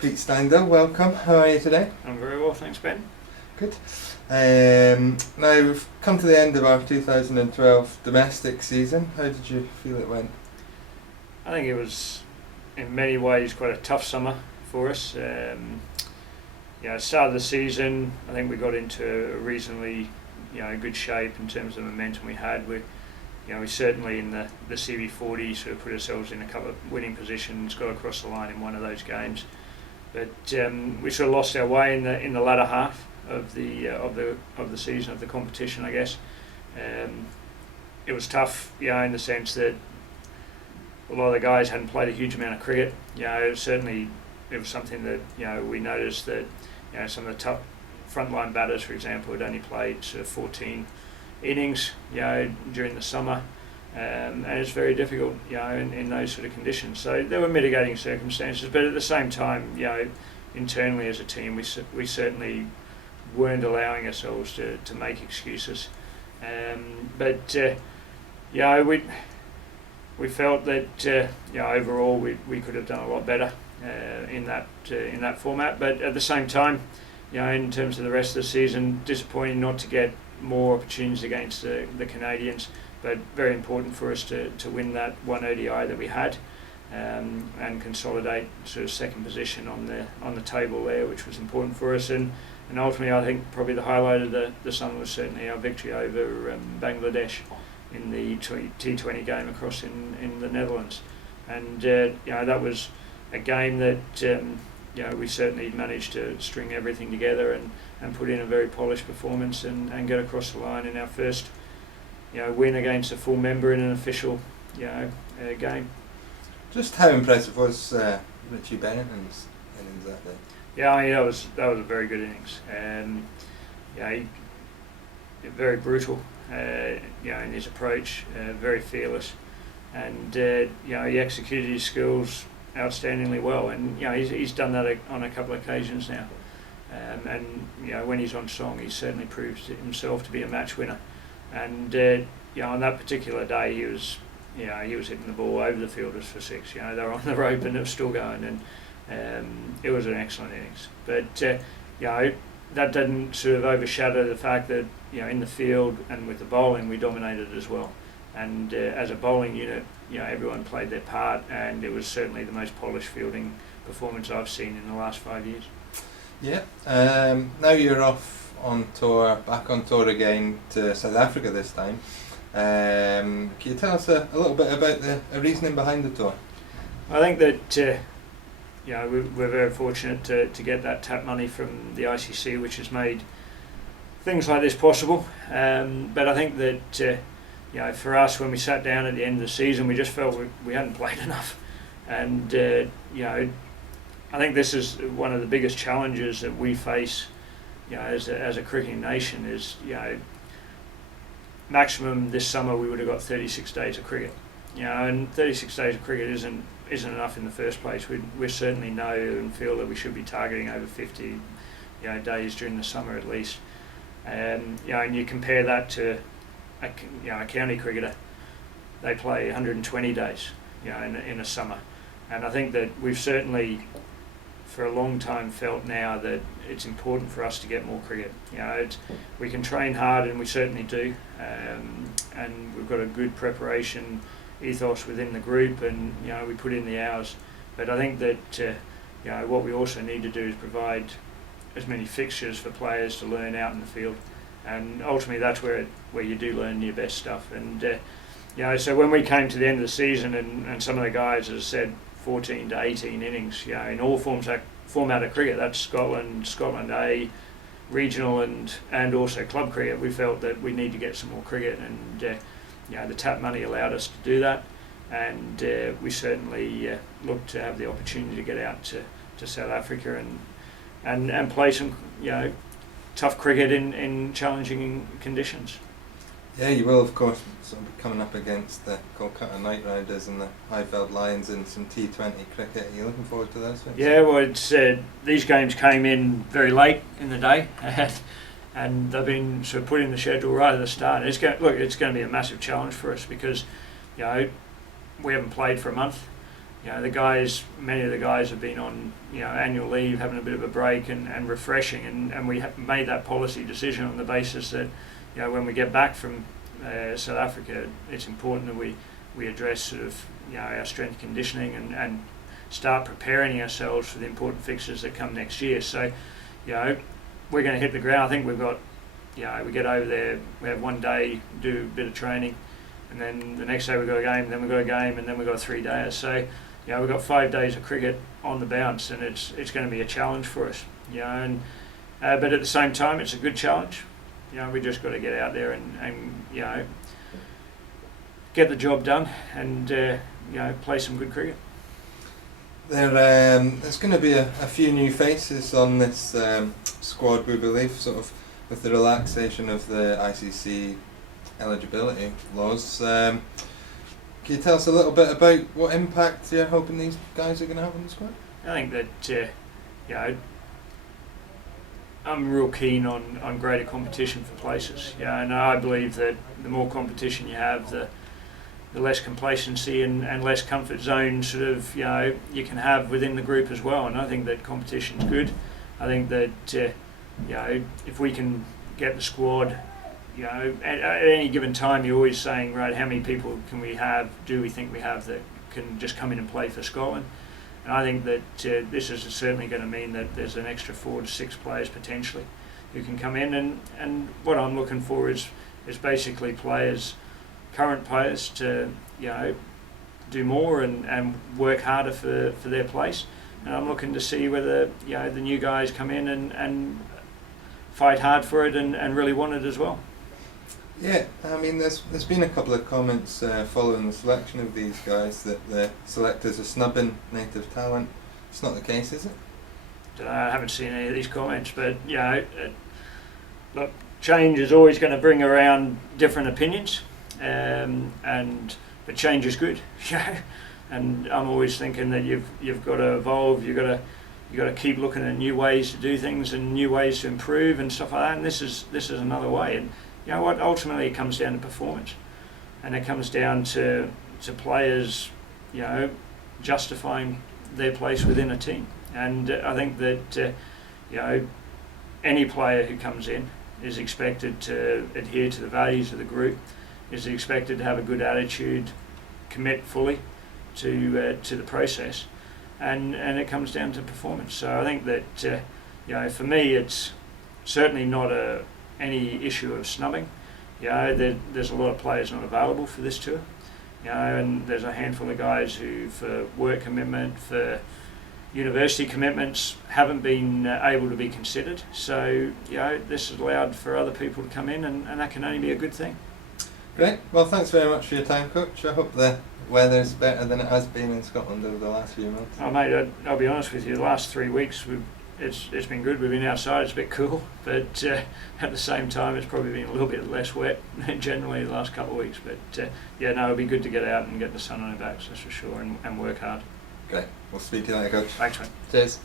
Pete Steindl, welcome. How are you today? I'm very well, thanks, Ben. Good. Now we've come to the end of our 2012 domestic season. How did you feel it went? I think it was, in many ways, quite a tough summer for us. Start of the season, I think we got into a reasonably, good shape in terms of the momentum we had. We certainly in the CV40 sort of put ourselves in a couple of winning positions, got across the line in one of those games. But we sort of lost our way in the latter half of the season, of the competition, I guess. It was tough, in the sense that a lot of the guys hadn't played a huge amount of cricket. Certainly it was something that we noticed that some of the top frontline batters, for example, had only played sort of 14 innings during the summer. And it's very difficult, in those sort of conditions. So there were mitigating circumstances, but at the same time, internally as a team, we certainly weren't allowing ourselves to make excuses. We felt that overall we could have done a lot better in that format. But at the same time, in terms of the rest of the season, disappointing not to get more opportunities against the Canadians. But very important for us to win that one ODI that we had, and consolidate sort of second position on the table there, which was important for us. And ultimately, I think probably the highlight of the summer was certainly our victory over Bangladesh in the T20 game across in the Netherlands. And that was a game that we certainly managed to string everything together and put in a very polished performance and get across the line in our first win against a full member in an official, game. Just how impressive was Richie Bennington's innings that day? That was a very good innings. He very brutal, in his approach, very fearless, and he executed his skills outstandingly well. And he's done that on a couple of occasions now. When he's on song, he certainly proves himself to be a match winner. And on that particular day, he was hitting the ball over the fielders for six. They were on the rope and it was still going, and it was an excellent innings. But that didn't sort of overshadow the fact that in the field and with the bowling we dominated as well. And as a bowling unit, everyone played their part, and it was certainly the most polished fielding performance I've seen in the last 5 years. Yeah. Now you're off on tour, back on tour again to South Africa this time. Can you tell us a little bit about the reasoning behind the tour? I think that we're very fortunate to get that tap money from the ICC, which has made things like this possible. But I think that for us, when we sat down at the end of the season, we just felt we hadn't played enough. And I think this is one of the biggest challenges that we face as a cricketing nation is, maximum this summer we would have got 36 days of cricket. And 36 days of cricket isn't enough in the first place. We certainly know and feel that we should be targeting over 50 days during the summer at least. And you compare that to a county cricketer, they play 120 days in a summer. And I think that we've certainly for a long time felt now that it's important for us to get more cricket. We can train hard, and we certainly do, and we've got a good preparation ethos within the group, and we put in the hours. But I think that what we also need to do is provide as many fixtures for players to learn out in the field, and ultimately that's where you do learn your best stuff. And so when we came to the end of the season, and some of the guys, as I said, 14 to 18 innings, in all format of cricket. That's Scotland A, regional and also club cricket. We felt that we need to get some more cricket, and the tap money allowed us to do that. And we certainly looked to have the opportunity to get out to South Africa and play some tough cricket in challenging conditions. Yeah, you will, of course, sort of be coming up against the Kolkata Knight Riders and the Highveld Lions in some T20 cricket. Are you looking forward to those things? Yeah, well, these games came in very late in the day, and they've been sort of put in the schedule right at the start. It's going to be a massive challenge for us because, we haven't played for a month. many of the guys have been on annual leave, having a bit of a break and refreshing, and we have made that policy decision on the basis that when we get back from South Africa, it's important that we address sort of our strength conditioning and start preparing ourselves for the important fixtures that come next year. So we're going to hit the ground. I think we've got we get over there, we have one day, do a bit of training, and then the next day we've got a game, then we've got a game, and then we've got 3 days. So we've got 5 days of cricket on the bounce, and it's going to be a challenge for us. But at the same time, it's a good challenge. We just got to get out there and get the job done and play some good cricket. There's going to be a few new faces on this squad, we believe, sort of with the relaxation of the ICC eligibility laws. Can you tell us a little bit about what impact you're hoping these guys are going to have on the squad? I think that I'm real keen on greater competition for places. And I believe that the more competition you have, the less complacency and less comfort zone sort of you can have within the group as well. And I think that competition's good. I think that if we can get the squad, at any given time, you're always saying, right, how many people do we think we have that can just come in and play for Scotland? And I think that this is certainly going to mean that there's an extra 4 to 6 players potentially who can come in. And what I'm looking for is basically current players to do more and work harder for their place. And I'm looking to see whether the new guys come in and fight hard for it and really want it as well. Yeah, I mean, there's been a couple of comments following the selection of these guys that the selectors are snubbing native talent. It's not the case, is it? I haven't seen any of these comments, but look, change is always going to bring around different opinions, but change is good. And I'm always thinking that you've got to evolve. You've got to keep looking at new ways to do things and new ways to improve and stuff like that. And this is another way. And what ultimately it comes down to performance, and it comes down to players, justifying their place within a team. And I think that any player who comes in is expected to adhere to the values of the group, is expected to have a good attitude, commit fully to the process, and it comes down to performance. So I think that for me, it's certainly not any issue of snubbing. There's a lot of players not available for this tour, and there's a handful of guys who, for work commitment, for university commitments, haven't been able to be considered. So this has allowed for other people to come in, and that can only be a good thing. Great. Well, thanks very much for your time, Coach. I hope the weather's better than it has been in Scotland over the last few months. Oh, mate, I'll be honest with you. The last 3 weeks, it's been good. We've been outside. It's a bit cool, but at the same time, it's probably been a little bit less wet than generally the last couple of weeks. But it'll be good to get out and get the sun on our backs, that's for sure, and work hard. Great. We'll speak to you later, Coach. Thanks, mate. Cheers.